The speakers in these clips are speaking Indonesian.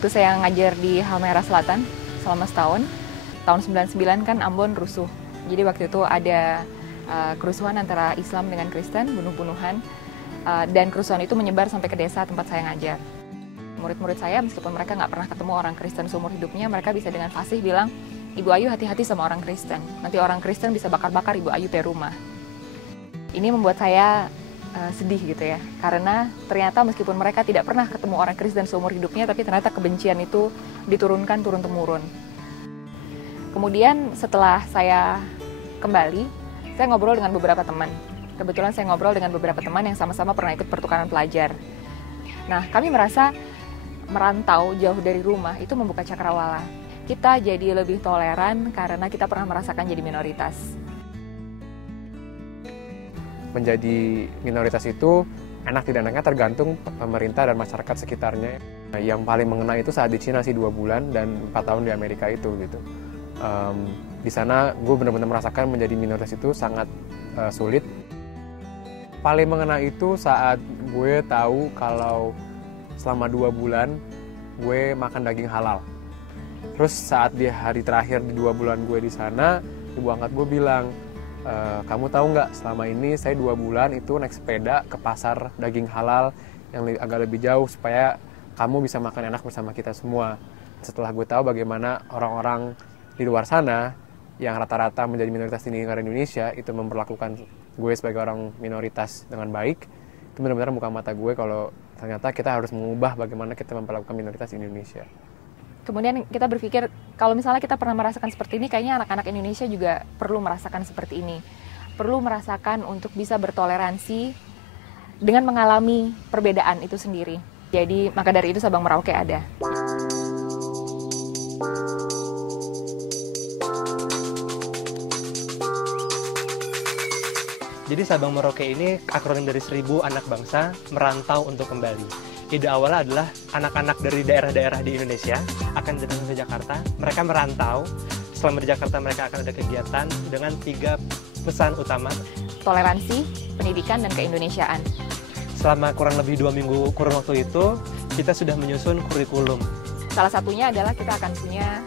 Waktu saya ngajar di Halmahera Selatan selama setahun, tahun 99 kan Ambon rusuh. Jadi waktu itu ada kerusuhan antara Islam dengan Kristen, bunuh-bunuhan, dan kerusuhan itu menyebar sampai ke desa tempat saya ngajar. Murid-murid saya, meskipun mereka nggak pernah ketemu orang Kristen seumur hidupnya, mereka bisa dengan fasih bilang, Ibu Ayu hati-hati sama orang Kristen, nanti orang Kristen bisa bakar-bakar Ibu Ayu di rumah. Ini membuat saya sedih gitu ya, karena ternyata meskipun mereka tidak pernah ketemu orang Kristen seumur hidupnya, tapi ternyata kebencian itu diturunkan turun-temurun. Kemudian setelah saya kembali, saya ngobrol dengan beberapa teman. Kebetulan saya ngobrol dengan beberapa teman yang sama-sama pernah ikut pertukaran pelajar. Nah, kami merasa merantau jauh dari rumah itu membuka cakrawala. Kita jadi lebih toleran karena kita pernah merasakan jadi minoritas. Menjadi minoritas itu enak tidak enaknya tergantung pemerintah dan masyarakat sekitarnya. Yang paling mengena itu saat di Cina sih 2 bulan dan 4 tahun di Amerika itu gitu. Di sana gue benar-benar merasakan menjadi minoritas itu sangat sulit. Paling mengena itu saat gue tahu kalau selama 2 bulan gue makan daging halal. Terus saat di hari terakhir di 2 bulan gue di sana, ibu angkat gue bilang, kamu tahu nggak, selama ini saya 2 bulan itu naik sepeda ke pasar daging halal yang agak lebih jauh supaya kamu bisa makan enak bersama kita semua. Setelah gue tahu bagaimana orang-orang di luar sana yang rata-rata menjadi minoritas di negara Indonesia itu memperlakukan gue sebagai orang minoritas dengan baik, itu benar-benar buka mata gue kalau ternyata kita harus mengubah bagaimana kita memperlakukan minoritas di Indonesia. Kemudian kita berpikir, kalau misalnya kita pernah merasakan seperti ini, kayaknya anak-anak Indonesia juga perlu merasakan seperti ini. Perlu merasakan untuk bisa bertoleransi dengan mengalami perbedaan itu sendiri. Jadi, maka dari itu Sabang Merauke ada. Jadi Sabang Merauke ini akronim dari 1000 anak bangsa merantau untuk kembali. Ide awalnya adalah anak-anak dari daerah-daerah di Indonesia akan datang ke Jakarta. Mereka merantau, selama di Jakarta mereka akan ada kegiatan dengan 3 pesan utama. Toleransi, pendidikan, dan keindonesiaan. Selama kurang lebih 2 minggu kurun waktu itu, kita sudah menyusun kurikulum. Salah satunya adalah kita akan punya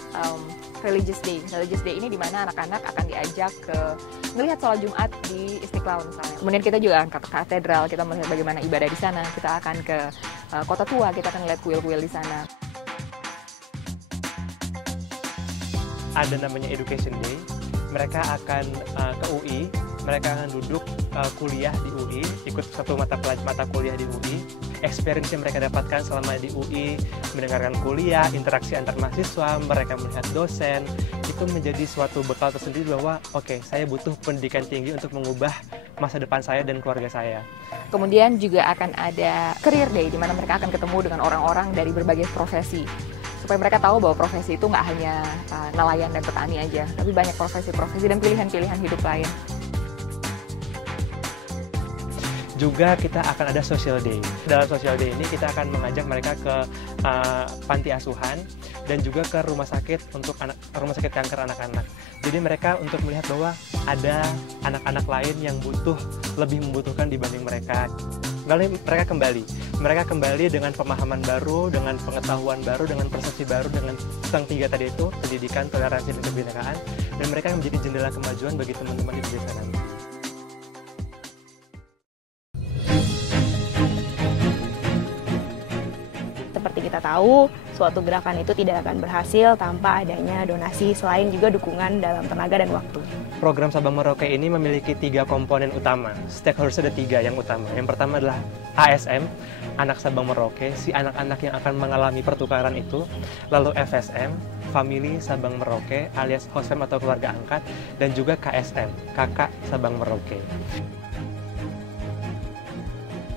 Religious Day. Religious Day ini di mana anak-anak akan diajak ke melihat sholat Jumat di Istiqlal misalnya. Kemudian kita juga akan ke katedral, kita melihat bagaimana ibadah di sana. Kita akan ke Kota Tua, kita akan lihat kuil-kuil di sana. Ada namanya Education Day. Mereka akan ke UI, mereka akan duduk kuliah di UI, ikut satu mata kuliah di UI. Experience yang mereka dapatkan selama di UI, mendengarkan kuliah, interaksi antar mahasiswa, mereka melihat dosen, itu menjadi suatu bekal tersendiri bahwa oke, saya butuh pendidikan tinggi untuk mengubah masa depan saya dan keluarga saya. Kemudian juga akan ada Career Day, di mana mereka akan ketemu dengan orang-orang dari berbagai profesi. Supaya mereka tahu bahwa profesi itu nggak hanya nelayan dan petani aja, tapi banyak profesi-profesi dan pilihan-pilihan hidup lain. Juga kita akan ada Social Day. Dalam Social Day ini kita akan mengajak mereka ke panti asuhan dan juga ke rumah sakit untuk rumah sakit kanker anak-anak. Jadi mereka untuk melihat bahwa ada anak-anak lain yang lebih membutuhkan dibanding mereka. Lalu mereka kembali dengan pemahaman baru, dengan pengetahuan baru, dengan persepsi baru, dengan tentang 3 tadi itu, pendidikan, toleransi, dan kebinekaan, dan mereka menjadi jendela kemajuan bagi teman-teman di desa nanti. Seperti kita tahu, suatu gerakan itu tidak akan berhasil tanpa adanya donasi, selain juga dukungan dalam tenaga dan waktu. Program Sabang Merauke ini memiliki 3 komponen utama. Stakeholders ada 3 yang utama. Yang pertama adalah ASM, Anak Sabang Merauke, si anak-anak yang akan mengalami pertukaran itu. Lalu FSM, Family Sabang Merauke, alias host fam atau keluarga angkat. Dan juga KSM, Kakak Sabang Merauke.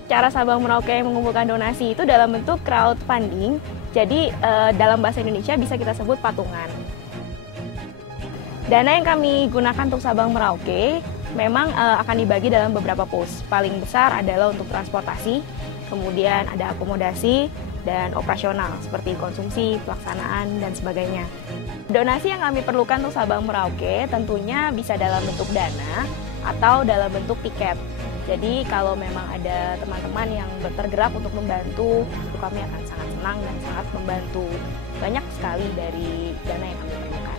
Cara Sabang Merauke mengumpulkan donasi itu dalam bentuk crowdfunding. Jadi dalam bahasa Indonesia bisa kita sebut patungan. Dana yang kami gunakan untuk Sabang Merauke memang akan dibagi dalam beberapa pos. Paling besar adalah untuk transportasi, kemudian ada akomodasi, dan operasional seperti konsumsi, pelaksanaan, dan sebagainya. Donasi yang kami perlukan untuk Sabang Merauke tentunya bisa dalam bentuk dana atau dalam bentuk tiket. Jadi kalau memang ada teman-teman yang tergerak untuk membantu, kami akan sangat senang dan sangat membantu. Banyak sekali dari dana yang kami perlukan.